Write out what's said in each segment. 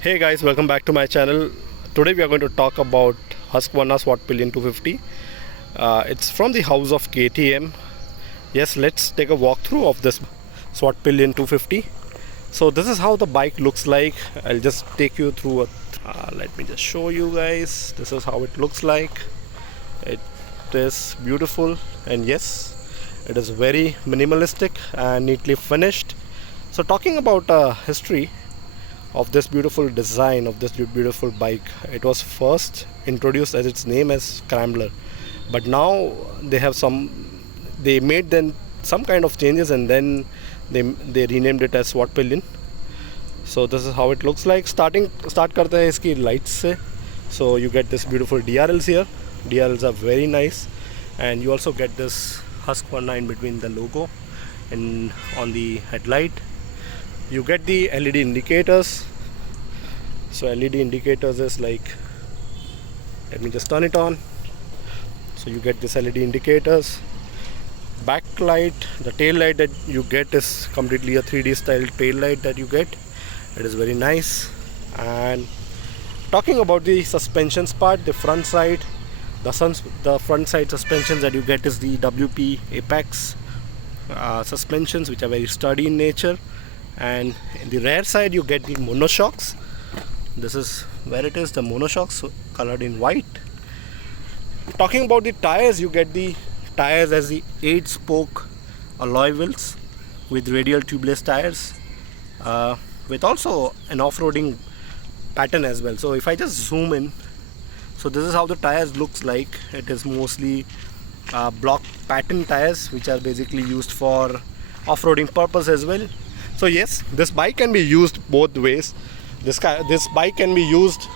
Hey guys, welcome back to my channel. Today we are going to talk about Husqvarna Svartpilen 250. It's from the house of KTM. Yes, let's take a walkthrough of this Svartpilen 250. So this is how the bike looks like. I'll just take you through let me just show you guys. This is how it looks like. It is beautiful, and yes, it is very minimalistic and neatly finished. So talking about history of this beautiful design of this beautiful bike, it was first introduced as its name as Scrambler, but now they made then some kind of changes, and then they renamed it as Svartpilen. So this is how it looks like. Start karte hain iski lights se. So you get this beautiful DRLs here. DRLs are very nice, and you also get this Husqvarna in between the logo and on the headlight. You get the LED indicators. So LED indicators is like, let me just turn it on. So you get this LED indicators. Backlight, the tail light that you get is completely a 3D style tail light that you get. It is very nice. And talking about the suspensions part, the front side, the front side suspensions that you get is the WP Apex suspensions, which are very sturdy in nature. And in the rear side you get the monoshocks. This is where it is, the monoshocks colored in white. Talking about the tires, you get the tires as the 8-spoke alloy wheels with radial tubeless tires, with also an off-roading pattern as well. So if I just zoom in, so this is how the tires looks like. It is mostly block pattern tires, which are basically used for off-roading purpose as well. So yes, this bike can be used both ways. This bike can be used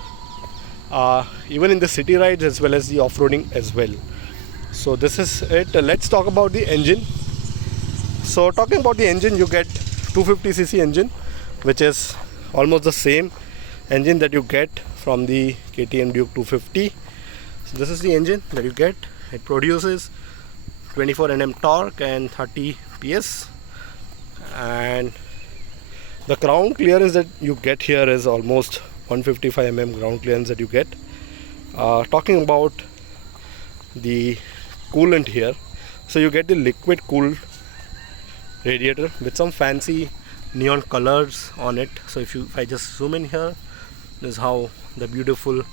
even in the city rides as well as the off-roading as well. So this is it. Let's talk about the engine. So talking about the engine, you get 250cc engine, which is almost the same engine that you get from the KTM Duke 250. So this is the engine that you get. It produces 24 Nm torque and 30 PS, and the ground clearance that you get here is almost 155 mm ground clearance that you get. Talking about the coolant here, so you get the liquid cooled radiator with some fancy neon colors on it. So if I just zoom in here, this is how the beautiful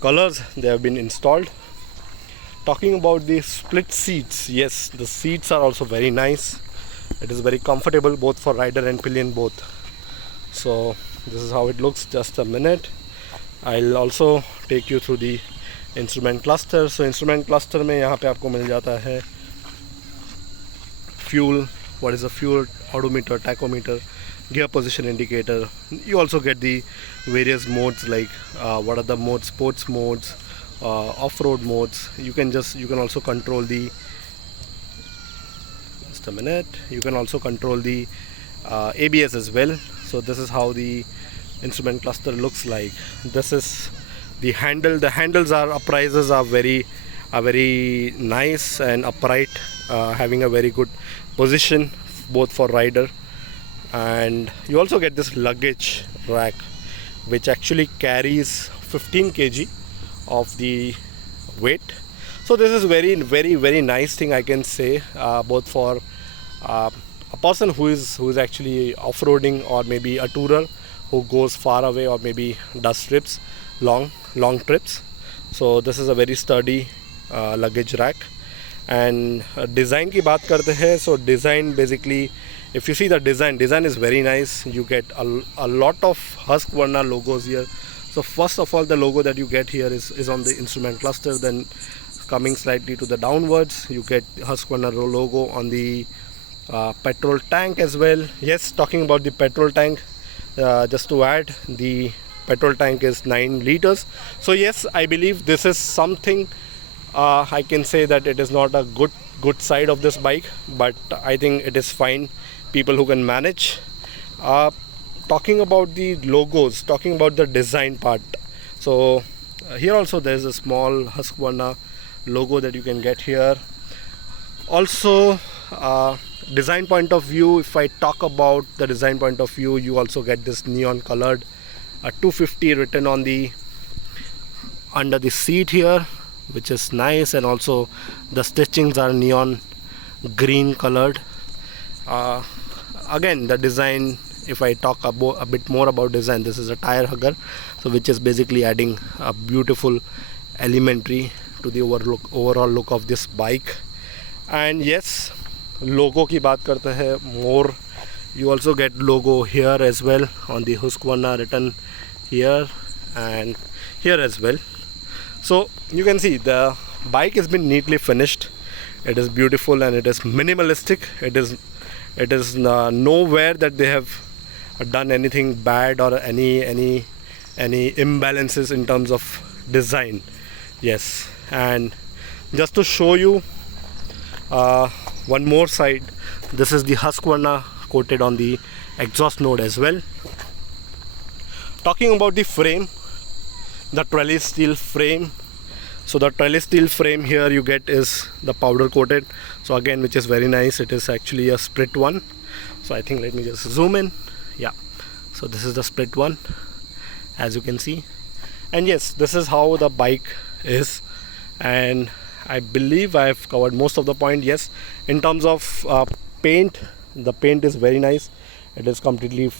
colors they have been installed. Talking about the split seats, yes, the seats are also very nice. It is very comfortable both for rider and pillion both. So this is how it looks. Just a minute, I'll also take you through the instrument cluster. So instrument cluster में यहाँ पे आपको मिल जाता है fuel, what is the fuel, odometer, tachometer, gear position indicator. You also get the various modes, like what are the modes, sports modes, off-road modes. You can also control the you can also control the ABS as well. So this is how the instrument cluster looks like. This is the handle. The handles are uprises are very nice and upright, having a very good position both for rider. And you also get this luggage rack, which actually carries 15 kg of the weight. So this is very nice thing, I can say, both for a person who is actually off-roading, or maybe a tourer who goes far away, or maybe does trips, long trips. So this is a very sturdy luggage rack. And design की बात करते हैं. So design, basically, if you see the design is very nice. You get a lot of Husqvarna logos here. So first of all, the logo that you get here is on the instrument cluster. Then coming slightly to the downwards, you get Husqvarna logo on the petrol tank as well. Yes, talking about the petrol tank, just to add, the petrol tank is 9 liters. So yes, I believe this is something, I can say that it is not a good side of this bike, but I think it is fine. People who can manage. Talking about the logos, talking about the design part. So here also there is a small Husqvarna logo that you can get here. Also design point of view, if I talk about the design point of view, you also get this neon colored a 250 written on the under the seat here, which is nice, and also the stitchings are neon green colored. Again, the design, if I talk about a bit more about design, this is a tire hugger, so which is basically adding a beautiful elementary to the overall look of this bike. And yes, logo की बात करते हैं more, you also get logo here as well on the Husqvarna written here and here as well. So you can see the bike has been neatly finished. It is beautiful and it is minimalistic. It is nowhere that they have done anything bad or any imbalances in terms of design. Yes, and just to show you one more side, this is the Husqvarna coated on the exhaust node as well. Talking about the frame, the trellis steel frame. So the trellis steel frame here you get is the powder coated, so again, which is very nice. It is actually a split one, so I think let me just zoom in. Yeah, so this is the split one, as you can see. And yes, this is how the bike is, and I believe I have covered most of the point. Yes, in terms of paint, the paint is very nice. It is completely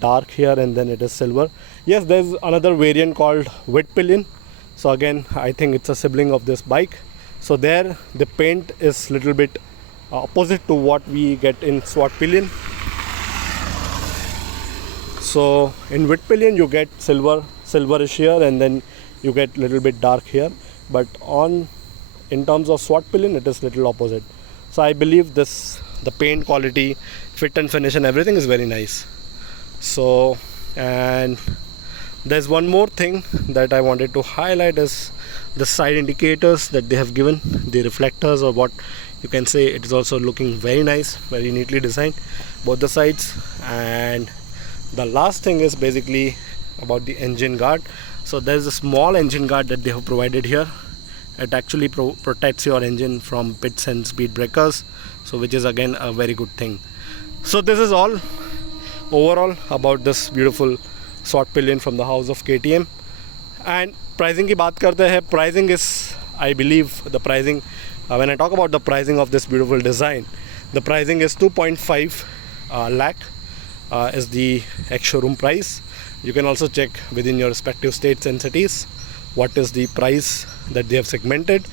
dark here, and then it is silver. Yes, there's another variant called vitpilen. So again, I think it's a sibling of this bike. So there the paint is little bit opposite to what we get in Svartpilen. So in vitpilen you get silverish here, and then you get little bit dark here. But in terms of Svartpilen, it is little opposite. So I believe the paint quality, fit and finish and everything is very nice. So, and there's one more thing that I wanted to highlight is the side indicators that they have given, the reflectors, or what you can say. It is also looking very nice, very neatly designed, both the sides. And the last thing is basically about the engine guard. So there's a small engine guard that they have provided here. It actually protects your engine from pits and speed breakers, so which is again a very good thing. So this is all overall about this beautiful Svartpilen from the house of KTM. And pricing की बात करते हैं. Pricing is, I believe, the pricing, when I talk about the pricing of this beautiful design, the pricing is 2.5 lakh is the ex-showroom price. You can also check within your respective states and cities what is the price that they have segmented.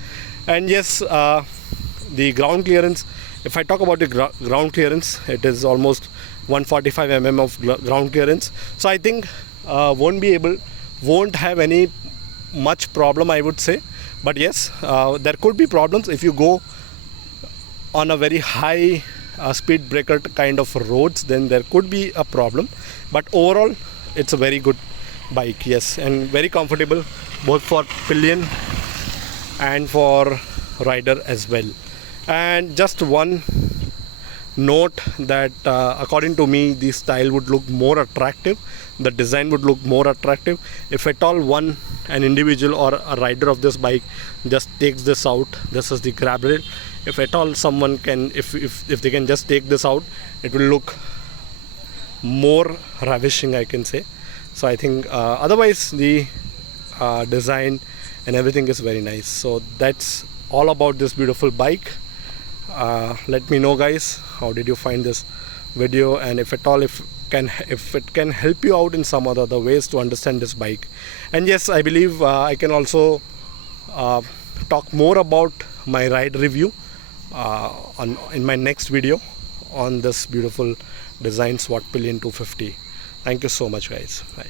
And yes, the ground clearance, if I talk about the ground clearance, it is almost 145 mm of ground clearance. So I think won't have any much problem, I would say. But yes, there could be problems if you go on a very high speed breaker kind of roads, then there could be a problem. But overall, it's a very good bike, yes, and very comfortable both for pillion and for rider as well. And just one note that according to me, the style would look more attractive, the design would look more attractive if at all an individual or a rider of this bike just takes this out. This is the grab rail. If at all someone can, if they can just take this out, it will look more ravishing, I can say. So I think otherwise the design and everything is very nice. So that's all about this beautiful bike. Let me know, guys, how did you find this video, and if at all, if it can help you out in some other ways to understand this bike. And yes, I believe I can also talk more about my ride review in my next video on this beautiful design Svartpilen 250. Thank you so much, guys. Bye.